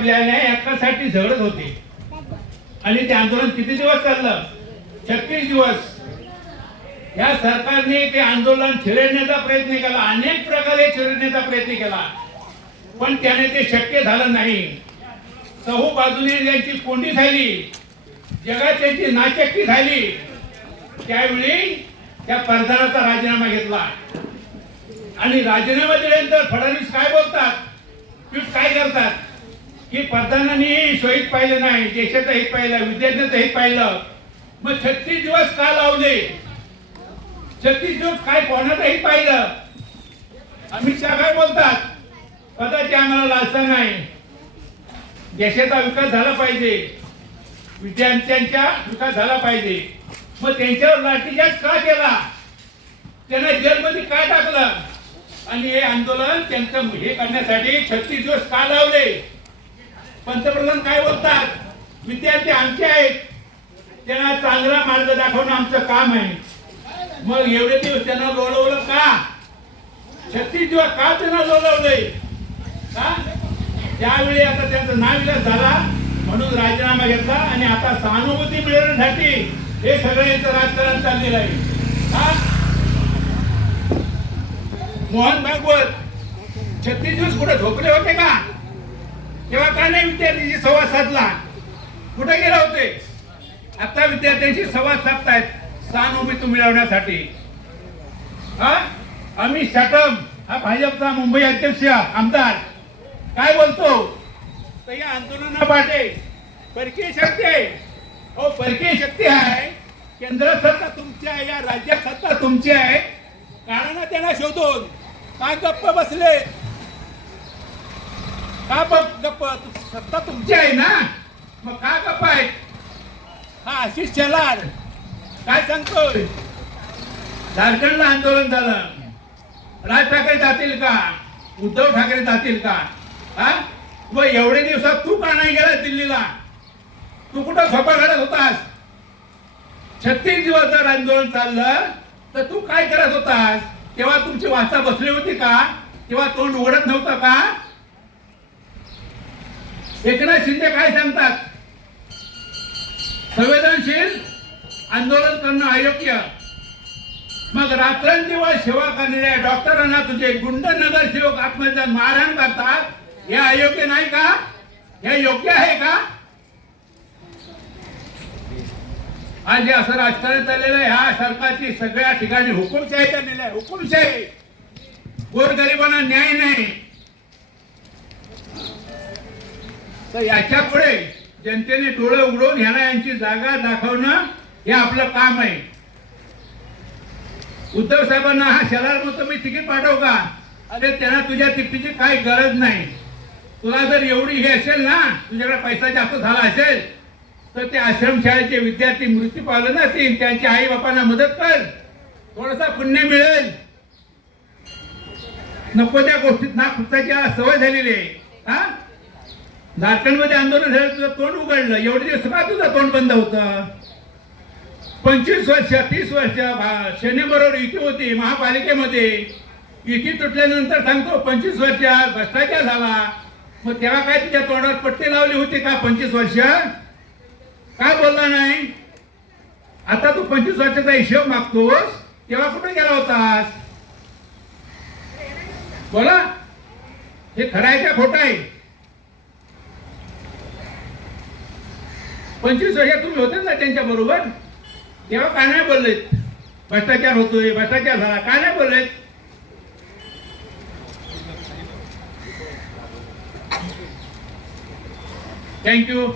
न्याय हक्कासाठी झगडत होते आणि ते आंदोलन किती दिवस चाललं? 36 दिवस. या सरकारने ते आंदोलन छिरण्याचा प्रयत्न केला, अनेक प्रकारे छिरण्याचा प्रयत्न केला, पण त्याने ते शक्य झालं नाही. चहू बाजूने त्यांची कोंडी झाली, जगात त्यांची नाचक्की झाली. त्यावेळी त्या परधानाचा राजीनामा घेतला आणि राजीनामा दिल्यानंतर फडणवीस काय बोलतात, ट्विट काय करतात की परधानांनी शहीद पाहिलं नाही, देशाचं हित पाहिलं, विद्यार्थ्याचं हित पाहिलं. मग 36 दिवस का लावले? 36 दिवस काय कोणाचं हित पाहिलं? अमित शहा काय बोलतात, कदाचित आम्हाला लालसा नाही, देशाचा विकास झाला पाहिजे, विद्यार्थ्यांचा विकास झाला पाहिजे. मग त्यांच्यावर लाठीचार्ज का केला? त्यांना जेलमध्ये का टाकलं? आणि हे आंदोलन त्यांचं हे करण्यासाठी 36 दिवस का लावले? पंतप्रधान काय बोलतात, विद्यार्थी आमचे आहेत, त्यांना चांगला मार्ग दाखवणं आमचं काम आहे. मग एवढे दिवस त्यांना लोळवलं का? 36 दिवस का त्यांना लोळवलंय का? त्यावेळी आता त्यांचा नाविलाज झाला म्हणून राजीनामा घेतला आणि आता सहानुभूती मिळवण्यासाठी हे सगळं यांचं राजकारण चाललेलं आहे. मोहन भागवत 36 दिवस कुठे झोपले होते का? तेव्हा का नाही विद्यार्थ्यांशी संवाद साधला? कुठे गेले होते? आता विद्यार्थ्यांशी संवाद साधतायत सहानुभूती मिळवण्यासाठी. अमित शहा हा भाजपचा मुंबई अध्यक्ष आमदार काय बोलतो, तर या आंदोलनापाठे परकीय शक्ती आहे. हो, परकीय शक्ती आहे, केंद्र सत्ता तुमची आहे, या राज्यात सत्ता तुमची आहे. कारण त्यांना शोधून का गप्प बसले? का गप्प? सत्ता तुमची आहे ना, मग का गप्प आहे? हा आशिष शेलार काय सांगतोय, झारखंडला आंदोलन झालं, राज ठाकरे जातील का? उद्धव ठाकरे जातील का? मग एवढे दिवसात तू का नाही गेला दिल्लीला? तू कुठं झोपा काढत होतास? 36 दिवस जर आंदोलन चाललं तर तू काय करत होतास? तेव्हा तुमची वाचा बसली होती का? तेव्हा तोंड उघडत नव्हतं का? एकनाथ शिंदे काय सांगतात, संवेदनशील आंदोलन करणं अयोग्य. मग रात्रंदिवस सेवा करणाऱ्या डॉक्टरांना तुझे गुंड नगरसेवक आत्महत्या मारहाण करतात, हे अयोग्य नाही का? हे योग्य आहे का? आज जे असं राजकारण चाललेलं आहे, ह्या सरकारची सगळ्या ठिकाणी हुकुमशाही चाललेली आहे, हुकुमशाही. गोरगरिबांना न्याय नाही. तर याच्या पुढे जनतेने डोळे उघडून ह्याला यांची जागा दाखवणं हे आपलं काम आहे. उद्धव साहेबांना हा शेलार म्हणतो मी तिकीट पाठव का? अरे त्यांना तुझ्या तिकीटची काही गरज नाही. तुला जर एवढी हे असेल ना, तुझ्याकडे पैसा जास्त झाला असेल तर ते आश्रमशाळेचे विद्यार्थी मृत्यू पावले ना, त्यांच्या आई बापांना मदत कर, थोडासा पुण्य मिळेल. नको त्या गोष्टीत ना खुर्चाची सवय झालेली आहे. झारखंडमध्ये आंदोलन झालं, तुझं तोंड उघडलं. एवढे दिवस का तुझं तोंड बंद होतं? 25 वर्ष 30 वर्ष सेनेबरोबर युती होती महापालिकेमध्ये. युती तुटल्यानंतर सांगतो 25 वर्षात भ्रष्टाचार झाला. मग तेव्हा काय तुझ्या तोंडावर पट्टी लावली होती का? 25 वर्ष काय बोलला नाही? आता तू 25 वर्षाचा हिशोब मागतोस, तेव्हा कुठे गेला होतास? बोला, हे खरं आहे का खोटं आहे? 25 वर्षात तुम्ही होते ना त्यांच्या बरोबर, तेव्हा काय नाही बोललेत? भ्रष्टाचार होतोय, भ्रष्टाचार झाला, काय नाही बोललेत? थँक्यू.